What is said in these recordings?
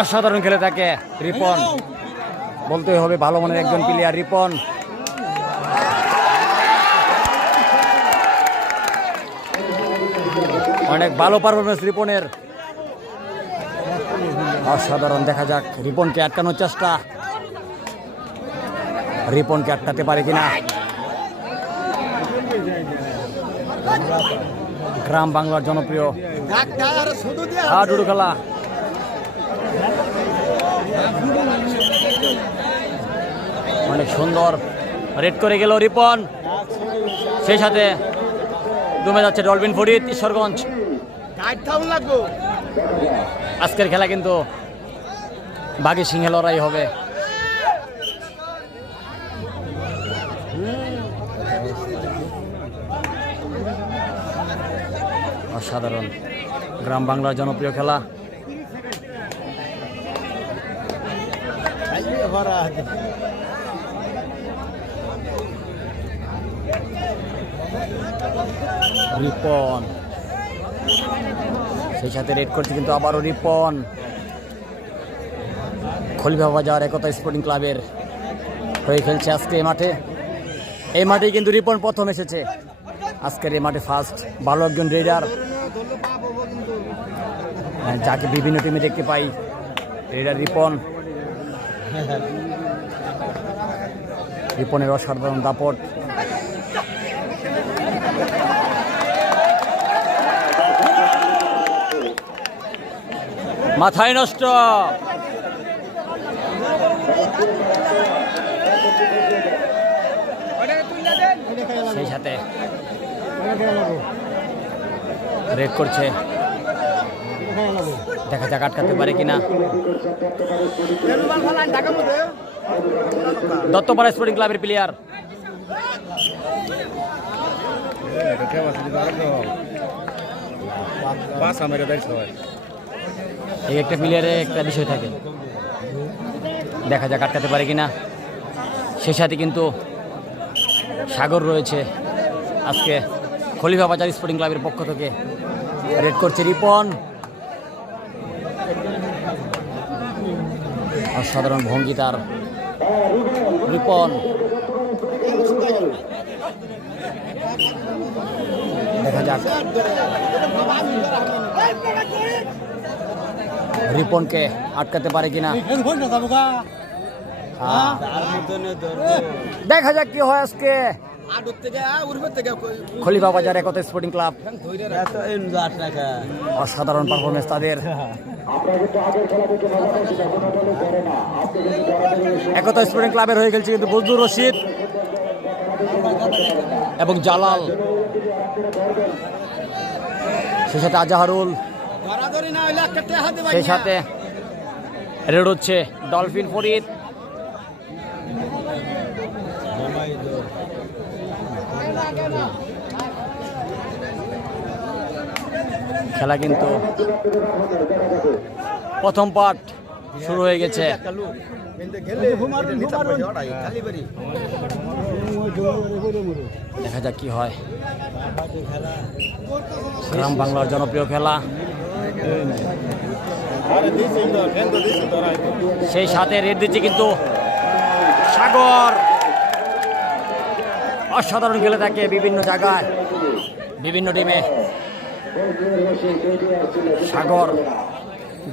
অসাধারণ খেলে থাকে রিপন। বলতে হবে, ভালো মনের একজন প্লেয়ার রিপন। অনেক ভালো পারফরমেন্স রিপনের। অসাধারণ, দেখা যাক রিপনকে আটকানোর চেষ্টা। রিপনকে আটকাতে পারে কিনা। গ্রাম বাংলার জনপ্রিয়। হাডুডু খেলা। অনেক সুন্দর। রেড করে গেল রিপন। সেই সাথে ডুবে যাচ্ছে ডলবিন ফরিদ, ঈশ্বরগঞ্জ। আজকের খেলা কিন্তু বাঘি সিংহে লড়াই হবে। অসাধারণ। গ্রাম বাংলার জনপ্রিয় খেলা। রিপন। সেই সাথে রেড করছে কিন্তু আবারও রিপন। খলিফা বাজার একতা স্পোর্টিং ক্লাবের হয়ে খেলছে আজকে এই মাঠে। এই মাঠেই কিন্তু রিপন প্রথম এসেছে। আজকের এই মাঠে ফার্স্ট ভালো একজন রেডার। হ্যাঁ, যাকে বিভিন্ন টিমে দেখতে পাই। রেডার রিপন। রিপনের অসাধারণ দাপট। মাথায় নষ্ট। সেই সাথে। রেড করছে। দেখা যাক আটকাতে পারে কিনা। দত্তপাড়া স্পোর্টিং ক্লাবের প্লেয়ার এই একটা প্লেয়ারে একটা বিষয় থাকে। দেখা যাক আটকাতে পারে কিনা। সেই সাথে কিন্তু সাগর রয়েছে। আজকে খলিফা বাজার স্পোর্টিং ক্লাবের পক্ষ থেকে। রেড করছে রিপন। অসাধারণ ভঙ্গি তার রিপন দেখা যাক। রিপনকে আটকাতে পারে কিনা। হ্যাঁ। দেখা যাক কি হয় আজকে। Khalifa Bazar Ekta sporting club. অসাধারণ পারফরমেন্স তাদের। একতা স্পোর্টিং ক্লাবের হয়ে গেছে কিন্তু বজলুর রশিদ। এবং জালাল। সেই সাথে আজাহারুল। সেই সাথে রেড হচ্ছে ডলফিন ফরিদ। খেলা কিন্তু প্রথম পার্ট শুরু হয়ে গেছে। দেখা যাক কি হয়। গ্রাম বাংলার জনপ্রিয় খেলা। সেই সাথে রেড দিচ্ছে কিন্তু সাগর। অসাধারণ খেলে থাকে বিভিন্ন জায়গায়, বিভিন্ন টিমে সাগর।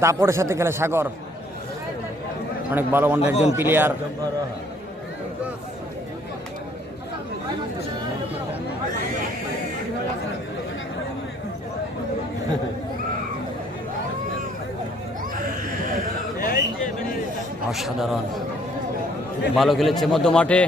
দাপড়ের সাথে খেলে সাগর। অনেক ভালো মনের একজন প্লেয়ার অসাধারণ। ভালো খেলেছে মধ্য মাঠে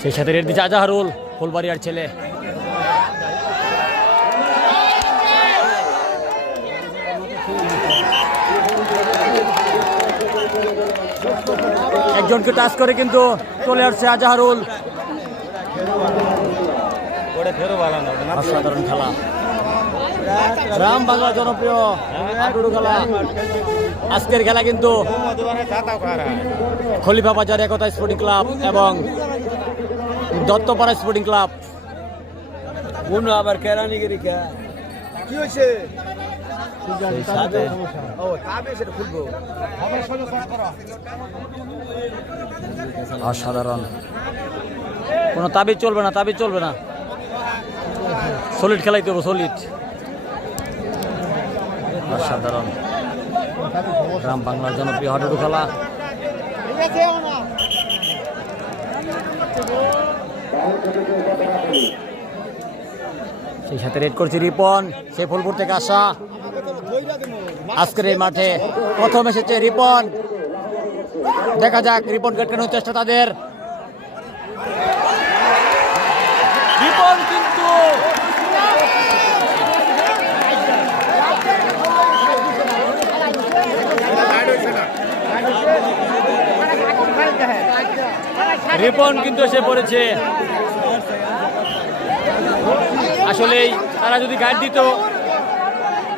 সেই সাথে রেড দিচ্ছে আজাহারুল ফুলবাড়িয়ার ছেলে। একজনকে টাচ করে কিন্তু চলে আসছে আজাহারুল অসাধারণ খেলা। গ্রাম বাংলা জনপ্রিয় হাডুডু খেলা। আজকের খেলা কিন্তু খলিফা বাজার একতা স্পোর্টিং ক্লাব এবং দত্তপাড়া স্পোর্টিং ক্লাব। কোন আবার কেরানিগিরি কে? হয়েছে? অসাধারণ। কোনো তাবিজ চলবে না তাবিজ চলবে না। সলিড খেলাই দেবো সলিড। অসাধারণ। গ্রাম বাংলার জনপ্রিয় হাডুডু খেলা। সেই সাথে রেড করছে রিপন, সে ফুলপুর থেকে আসা। আজকের এই মাঠে প্রথম এসেছে রিপন। দেখা যাক, রিপন কাটকানোর চেষ্টা তাদের রিপন কিন্তু রিপন কিন্তু এসে পড়েছে। আসলেই তারা যদি গাইড দিত,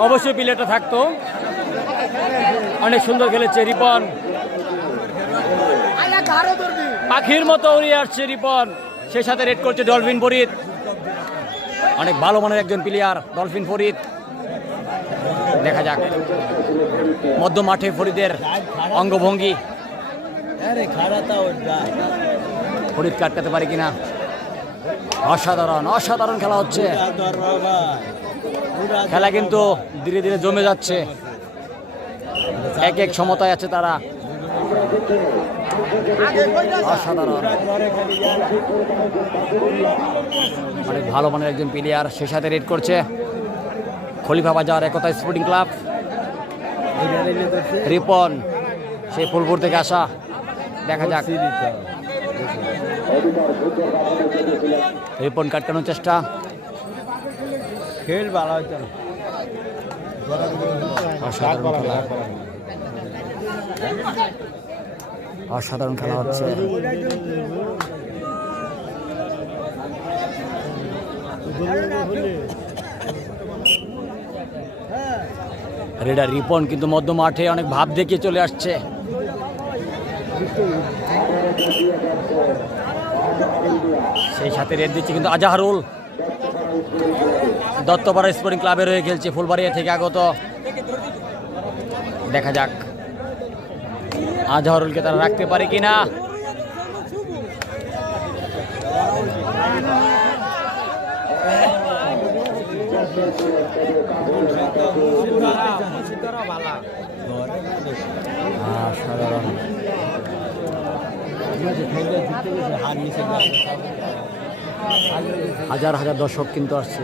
অবশ্যই প্লেয়ারটা থাকতো। অনেক সুন্দর খেলেছে রিপন। পাখির মতো উড়িয়ে আসছে রিপন। সে সাথে রেড করছে ডলফিন ফরিদ। অনেক ভালো মানের একজন প্লেয়ার ডলফিন ফরিদ। দেখা যাক। মধ্য মাঠে ফরিদের অঙ্গভঙ্গি। ফরিদ কাটকাতে পারে কিনা? অসাধারণ অসাধারণ খেলা হচ্ছে। খেলা কিন্তু ধীরে ধীরে জমে যাচ্ছে। এক এক সমতায় আছে তারা। অসাধারণ। অনেক ভালো মানের একজন প্লেয়ার সে সাথে রেড করছে। খলিফা বাজার একতা স্পোর্টিং ক্লাব রিপন সেই ফুলপুর থেকে আসা। দেখা যাক। রিপন কাটকানোর চেষ্টা। খেল ভালো হইতো অসাধারণ খেলা। অসাধারণ খেলা হচ্ছে। রেডার রিপন কিন্তু মধ্য মাঠে অনেক ভাব দেখিয়ে চলে আসছে। সেই সাথে রেড দিচ্ছে কিন্তু আজাহারুল দত্তপাড়া স্পোর্টিং ক্লাবের হয়ে খেলছে ফুলবাড়িয়া থেকে আগত দেখা যাক আজহারুলকে তারা রাখতে পারে কিনা সাধারণ হাজার হাজার দর্শক কিন্তু আসছে।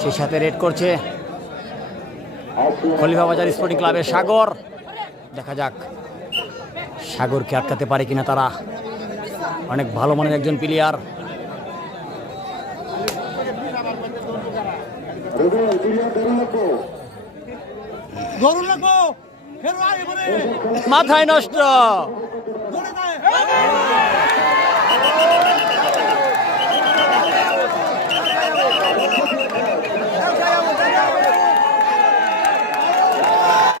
সেই সাথে রেড করছে খলিফা বাজার স্পোর্টিং ক্লাবের সাগর। দেখা যাক সাগরকে আটকাতে পারে কিনা তারা। অনেক ভালো মানের একজন প্লেয়ার গরু লাগো। মাথায় নষ্ট।